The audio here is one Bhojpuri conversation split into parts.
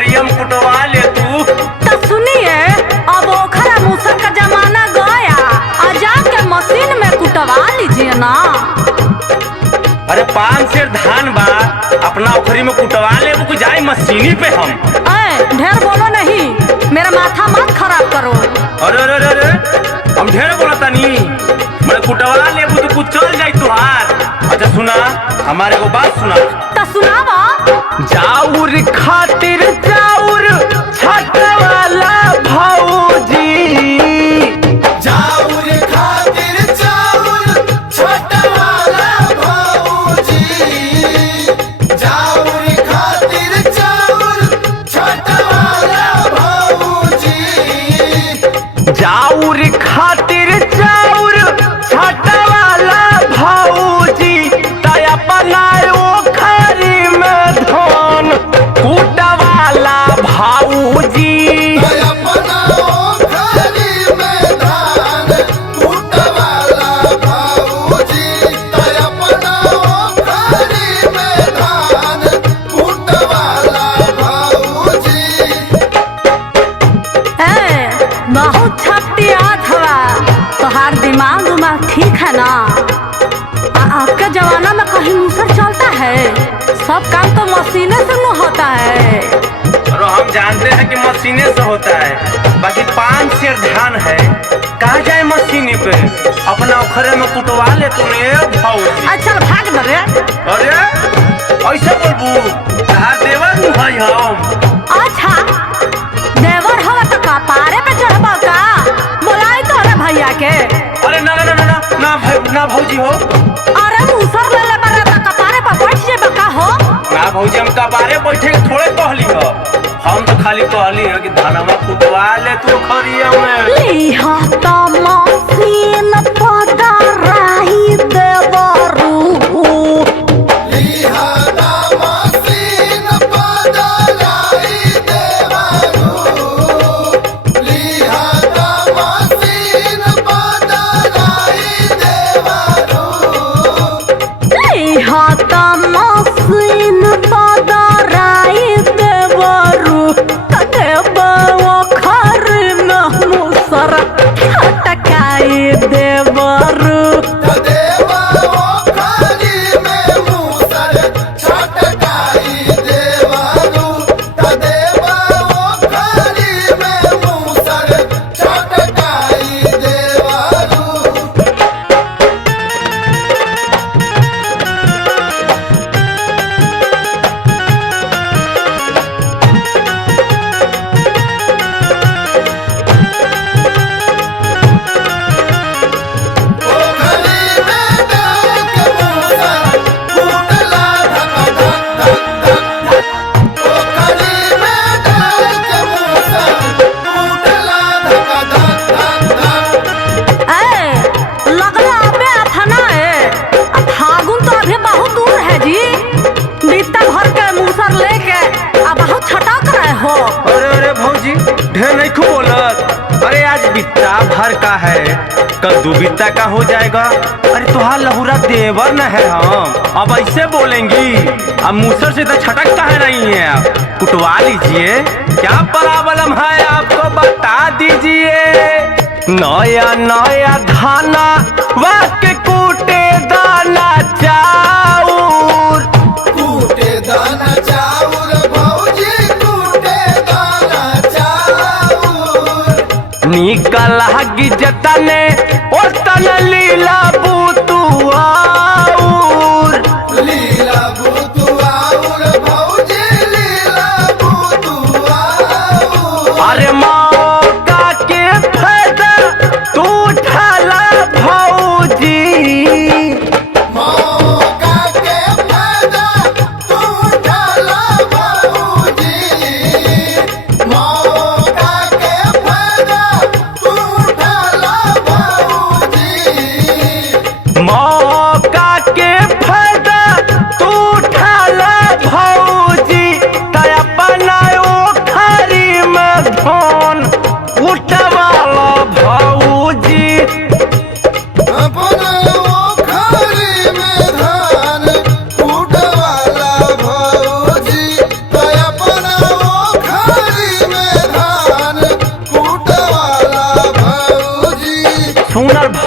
खरियम कुटवा ले तू। तो सुनिए, अब ओखरा मूसर का जमाना गया, जाके मशीन में कुटवा लीजिए ना। अरे 5 सेर धान बा, अपना ओखरी में कुटवा ले वो जाए मशीनी पे हम। ढेर बोलो नहीं, मेरा माथा मत खराब करो। अरे अरे अरे हम ढेर बोलता नहीं, मैं कुटवा ले वो तो कुछ चल जाए तुहार। अच्छा सुना, हमारे को बात सुना। तो सुनावा। जाऊर खातिर जाऊर छटवाला भौजी, जाऊर खातिर जाऊर छटवाला भौजी, जाऊर खातिर जाऊर छटवाला भौजी, जाऊर खातिर जाऊर छटवाला भौजी, तय अपना ओखरी में धान कुटवाला भौजी। अपना ओखरी में धान कुटवाला भौजी, अपना ओखरी में धान कुटवाला भौजी। बहुत छपटी हवा, तोहार दिमाग उमाग ठीक है ना? आपके जमाना में कहीं मूसर चलता है? सब काम तो मशीने से न होता है। और हम जानते हैं कि मशीने से होता है, बाकी 5 सेर धान है, कहाँ जाए मशीनी पे? अपना ओखरे में कुटवा ले तूने भौजी। अच्छा भाग दे। अरे ऐसा बोलबू, कहा देवर नु भाई हम। अच्छा देवर हवा तो कपारे पे चढ़बा का? बोलाई तो अरे भैया के। अरे ना ना ना ना ना भाई ना भौजी हो। अरे मूसर ले ले बारे तो कपारे पे बैठ जेबा का हो? ना भौजी, हम कबारे बैठे के थोड़े कहली हो, हम तो खाली कहली हो कि धानमा कुटवा ले तू खरिया में। लिहा तो मशीन पदराही देवरू, लिहा दा मशीन पदराही देवरू, लिहा दा मशीन पदराही देवरू, लिहा तो मशीन पदराही देवरू, देवा ओखर में मूसर हटकाई देवरू। देवा ओखरी में मूसर छटकाई देवरू, देवा ओखरी में मूसर छटकाई देवरू। ओखरी में डाल के मूसर कूटला धक धक धक धक धक, ओखरी में डाल के मूसर कूटला धक धक धक धक। लगला अबे अथना है। फागुन तो अभी बहुत दूर है जी। बीता भर के मूसर लेके अब बहुत छटक रहे हो। अरे अरे भौजी, ढेर नहीं खूब बोलत। अरे आज बित्ता भर का है, कल दो बित्ता का हो जाएगा। अरे तुहार लहुरा देवर न है हम, अब ऐसे बोलेंगी? अब मूसर से तो छटक का है नहीं है, आप कुटवा लीजिए। क्या प्रॉब्लम है आपको बता दीजिए। नया नया धाना वाके कूटे दाना चाउर, कूटे दाना चाउर भौजी, कूटे दाना चाउर, निकल हगी जतने ओतन लीला बुतुआउर। लीला बुतुआउर भौजी, लीला बुतुआउर। अरे मौका के फायदा तू उठाला भौजी, मौका के फायदा तू उठाला भौजी, मौका के फायदा तू उठाला भौजी।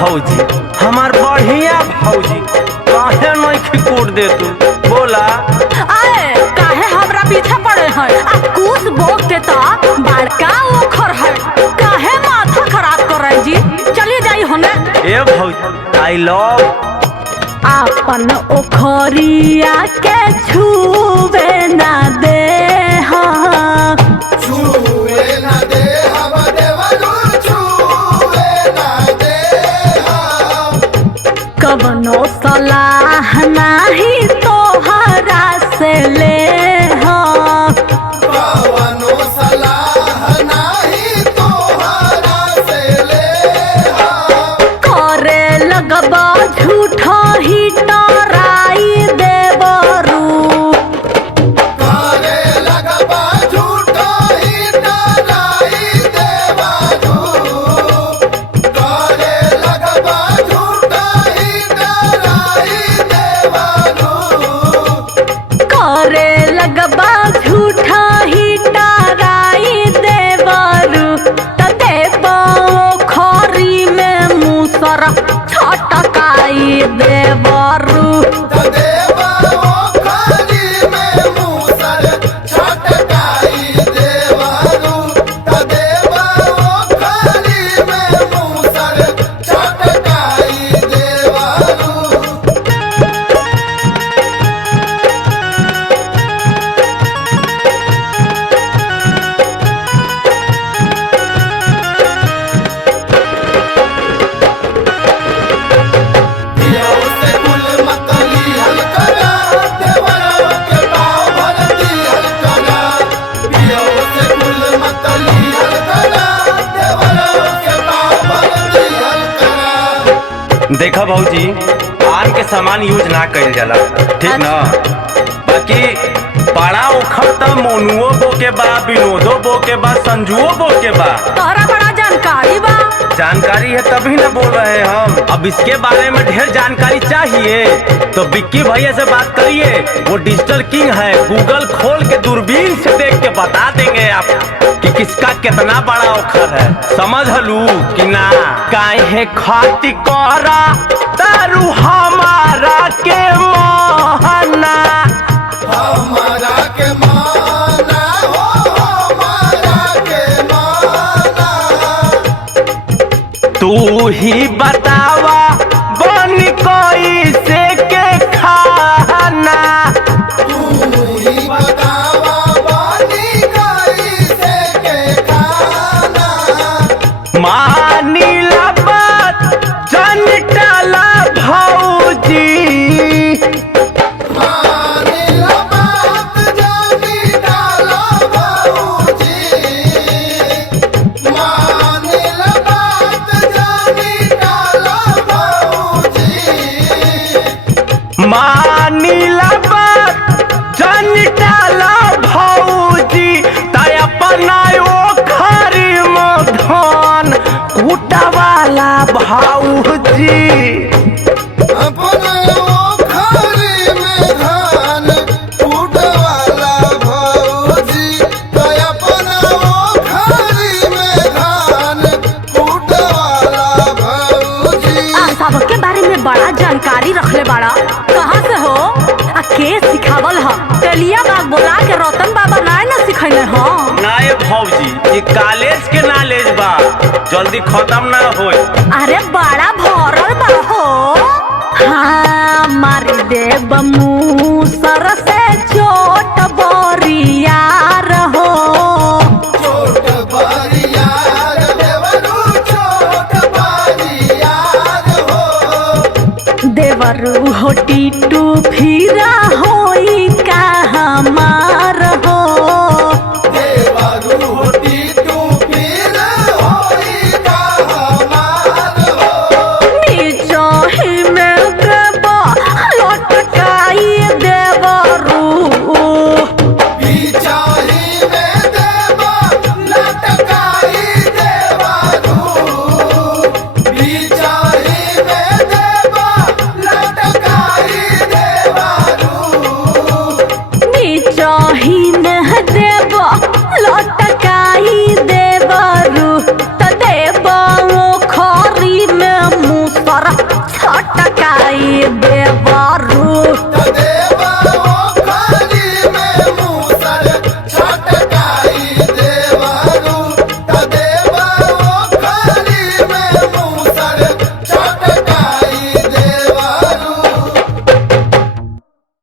भौजी, हमार बढ़िया भौजी, काहे नहीं कूट दे तू? बोला। आए काहे हमरा पीछे पड़े हैं? आ कुछ बोक के तो बड़का ओखर है, काहे माथा खराब कर रहे जी? चलिए जाई होने। ए भौजी, आई लव अपन ओखरिया के छूबे ना दे हाँ। छुए न दे हम देवरू छुए न दे हम कवनो सलाह नाही तोहरा से ले हाँ। कवनो सलाह नाही तोहरा से ले हम करे लगबा झूठा ही टराई देवरू। करे लगबा झूठा ही डराई देवरू करे लगबा झूठा ही डराई देवरू करे लगबा झूठा ही टराई देवरू। त देबो खोरी में मुसर छटकाई देवरू। देवा ओ खाली में मूसर छटकाई देवरू देवा ओ खाली में मूसर छटकाई देवरू पियो से कुल मतली हलकरा देवरा के पाँव भरती हलकरा पियो से कुल मतली हलकरा देवरा के पाँव भरती हलकरा देखा भौजी, आन के सामान यूज ना कइल जाला, ठीक ना? बाकी बड़ा उखड़ त मोनुओ बो के बा, विनोदो बो के बा, संजुओ बो के बा। तोहरा बड़ा जानकारी बा। जानकारी है तभी ना बोल रहे हैं हम। अब इसके बारे में ढेर जानकारी चाहिए तो विक्की भैया से बात करिए, वो डिजिटल किंग है। गूगल खोल के दूरबीन से देख के बता देंगे आप कि किसका कितना बड़ा औखर है। समझ हलू कि ना? काहे खाती करा तारू हमारा के मोहना। हमारा के माना हो हमारा के माना तू ही बतावा बन कोई से के खाना। तू ही बतावा बानी गई से के खाना मानी ला बात जन टाला भौजी। मानिला बात जानी डाला बाबूजी मानिला बात जानी डाला बाबूजी मानी ला बात जन टाला भौजी। तय अपना ओखरी में धन कुटवाला भौजी। अपने ओखरी में धान कूटवाला भौजी तो अपना ओखरी में धान कूटवाला भौजी आ सबके बारे में बड़ा जानकारी रखले बड़ा। कहाँ से हो? आ के सिखावल ह? तेलिया बाग बोला के रतन बाबा नाय ना सिखैले ह? नाय भौजी, ये कॉलेज के नॉलेज बा, जल्दी खत्म ना होए। अरे बड़ा भरल बा हो। हाँ मार देब मुसर से चो